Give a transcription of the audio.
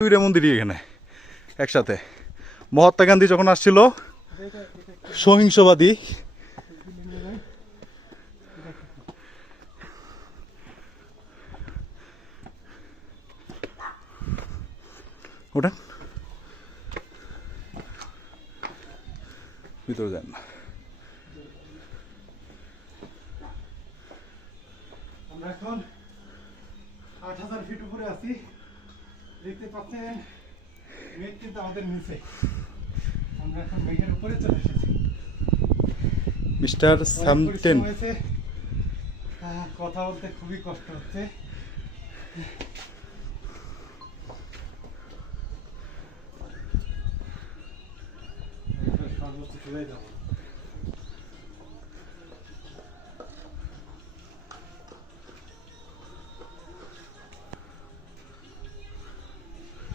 দুইটা মন্দিরই এখানে একসাথে। মহাত্মা গান্ধী যখন আসছিল সহিংসবাদী, ওটা ভিতরে যান না। আমরা এখন 8000 ফিট উপরে আছি। দেখতে পাচ্ছেন মেঘ কিন্তু আমাদের নিচে। আমরা এখন মেঘের উপরে চলে এসেছি। মিস্টার সামটেন হয়েছে, কথা বলতে খুবই কষ্ট হচ্ছে। সর্বোচ্চ চলে যাবো।